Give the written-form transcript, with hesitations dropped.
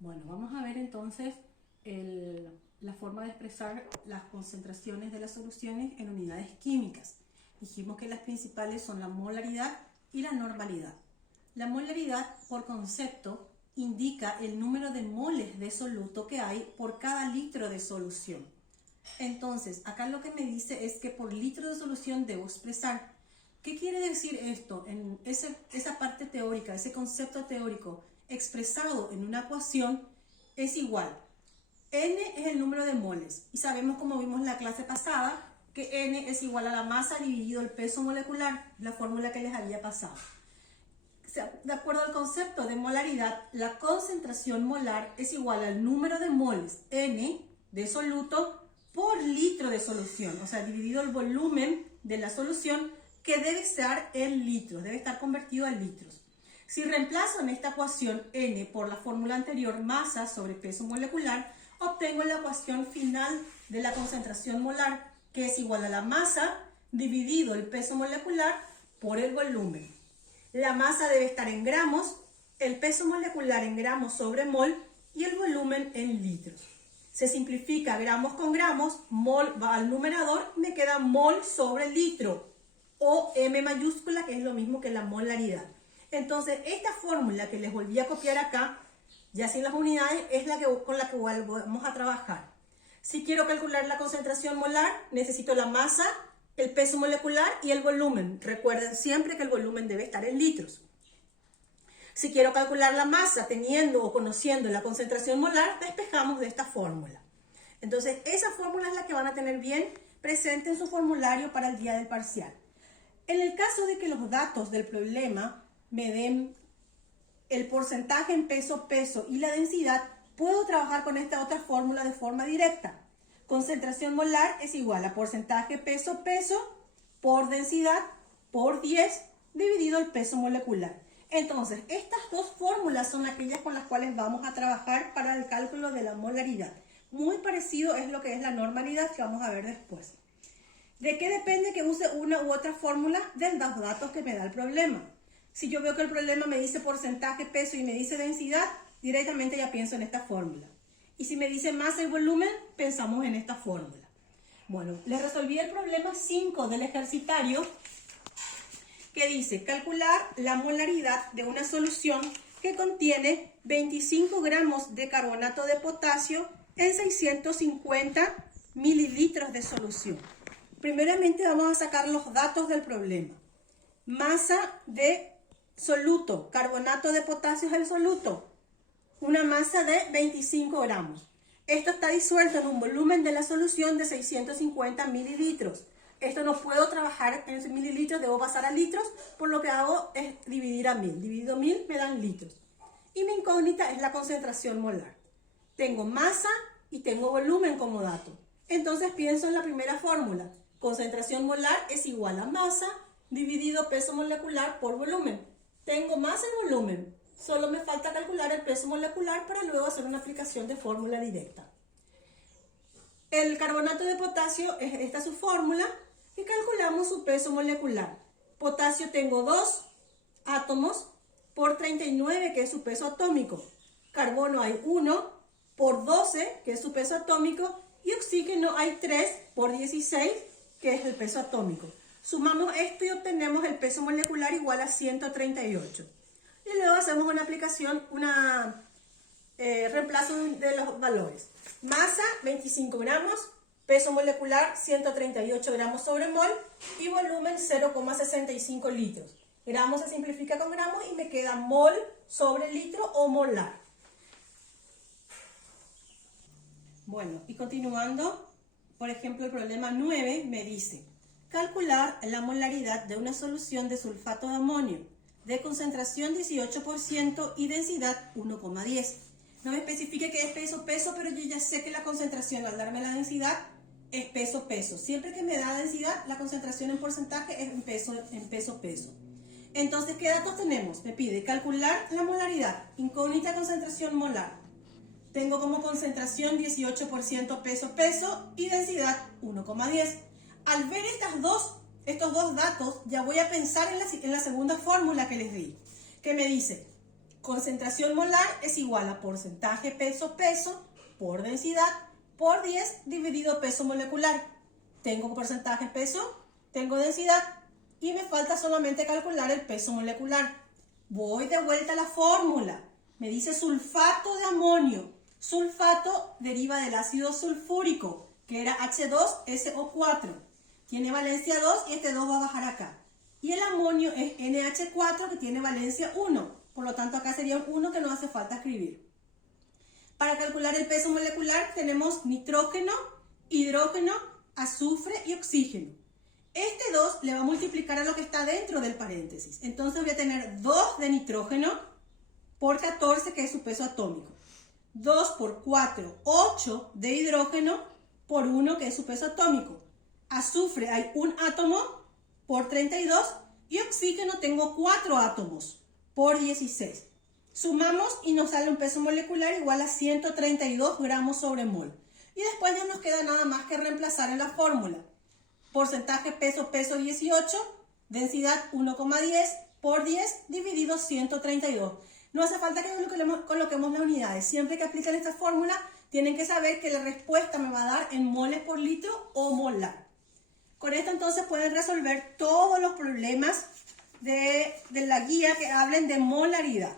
Bueno, vamos a ver entonces la forma de expresar las concentraciones de las soluciones en unidades químicas. Dijimos que las principales son la molaridad y la normalidad. La molaridad, por concepto, indica el número de moles de soluto que hay por cada litro de solución. Entonces, acá lo que me dice es que por litro de solución debo expresar. ¿Qué quiere decir esto? En esa parte teórica, ese concepto teórico expresado en una ecuación es igual. N es el número de moles y sabemos, como vimos en la clase pasada, que N es igual a la masa dividido el peso molecular, la fórmula que les había pasado. De acuerdo al concepto de molaridad, la concentración molar es igual al número de moles N de soluto por litro de solución, o sea, dividido el volumen de la solución, que debe estar en litros, debe estar convertido a litros. Si reemplazo en esta ecuación N por la fórmula anterior, masa sobre peso molecular, obtengo la ecuación final de la concentración molar, que es igual a la masa dividido el peso molecular por el volumen. La masa debe estar en gramos, el peso molecular en gramos sobre mol y el volumen en litros. Se simplifica gramos con gramos, mol va al numerador, me queda mol sobre litro, o M mayúscula, que es lo mismo que la molaridad. Entonces, esta fórmula que les volví a copiar acá, ya sin las unidades, es con la que vamos a trabajar. Si quiero calcular la concentración molar, necesito la masa, el peso molecular y el volumen. Recuerden siempre que el volumen debe estar en litros. Si quiero calcular la masa teniendo o conociendo la concentración molar, despejamos de esta fórmula. Entonces, esa fórmula es la que van a tener bien presente en su formulario para el día del parcial. En el caso de que los datos del problema me den el porcentaje en peso y la densidad, puedo trabajar con esta otra fórmula de forma directa. Concentración molar es igual a porcentaje peso por densidad por 10 dividido el peso molecular. Entonces, estas dos fórmulas son aquellas con las cuales vamos a trabajar para el cálculo de la molaridad. Muy parecido es lo que es la normalidad, que vamos a ver después. ¿De qué depende que use una u otra fórmula? De los datos que me da el problema. Si yo veo que el problema me dice porcentaje, peso y me dice densidad, directamente ya pienso en esta fórmula. Y si me dice masa y volumen, pensamos en esta fórmula. Bueno, les resolví el problema 5 del ejercitario, que dice calcular la molaridad de una solución que contiene 25 gramos de carbonato de potasio en 650 mililitros de solución. Primeramente vamos a sacar los datos del problema. Masa de soluto, carbonato de potasio es el soluto, una masa de 25 gramos. Esto está disuelto en un volumen de la solución de 650 mililitros. Esto no puedo trabajar en mililitros, debo pasar a litros, por lo que hago es dividir a 1000. Dividido 1000 me dan litros. Y mi incógnita es la concentración molar. Tengo masa y tengo volumen como dato. Entonces pienso en la primera fórmula. Concentración molar es igual a masa dividido peso molecular por volumen. Tengo masa y volumen. Solo me falta calcular el peso molecular para luego hacer una aplicación de fórmula directa. El carbonato de potasio, esta es su fórmula, y calculamos su peso molecular. Potasio tengo 2 átomos por 39, que es su peso atómico. Carbono hay 1 por 12, que es su peso atómico, y oxígeno hay 3 por 16, que es el peso atómico. Sumamos esto y obtenemos el peso molecular igual a 138. Y luego hacemos una aplicación, reemplazo de los valores. Masa, 25 gramos, peso molecular, 138 gramos sobre mol, y volumen, 0,65 litros. Gramos se simplifica con gramos y me queda mol sobre litro o molar. Bueno, y continuando, por ejemplo, el problema 9 me dice calcular la molaridad de una solución de sulfato de amonio de concentración 18% y densidad 1,10. No me especifique que es peso, pero yo ya sé que la concentración al darme la densidad es peso. Siempre que me da densidad, la concentración en porcentaje es en peso. Entonces, ¿qué datos tenemos? Me pide calcular la molaridad, incógnita concentración molar. Tengo como concentración 18% peso y densidad 1,10. Al ver estos dos datos, ya voy a pensar en la segunda fórmula que les di, que me dice Concentración molar es igual a porcentaje peso-peso por densidad por 10 dividido peso molecular. Tengo porcentaje peso, tengo densidad y me falta solamente calcular el peso molecular. Voy de vuelta a la fórmula. Me dice sulfato de amonio. Sulfato deriva del ácido sulfúrico, que era H2SO4. Tiene valencia 2 y este 2 va a bajar acá. Y el amonio es NH4, que tiene valencia 1. Por lo tanto, acá sería un 1 que no hace falta escribir. Para calcular el peso molecular tenemos nitrógeno, hidrógeno, azufre y oxígeno. Este 2 le va a multiplicar a lo que está dentro del paréntesis. Entonces voy a tener 2 de nitrógeno por 14, que es su peso atómico. 2 por 4, 8 de hidrógeno por 1, que es su peso atómico. Azufre hay un átomo por 32 y oxígeno tengo 4 átomos por 16. Sumamos y nos sale un peso molecular igual a 132 gramos sobre mol. Y después ya nos queda nada más que reemplazar en la fórmula. Porcentaje peso-peso 18, densidad 1,10 por 10 dividido 132. No hace falta que coloquemos las unidades. Siempre que apliquen esta fórmula, tienen que saber que la respuesta me va a dar en moles por litro o molar. Con esto entonces pueden resolver todos los problemas de la guía que hablen de molaridad.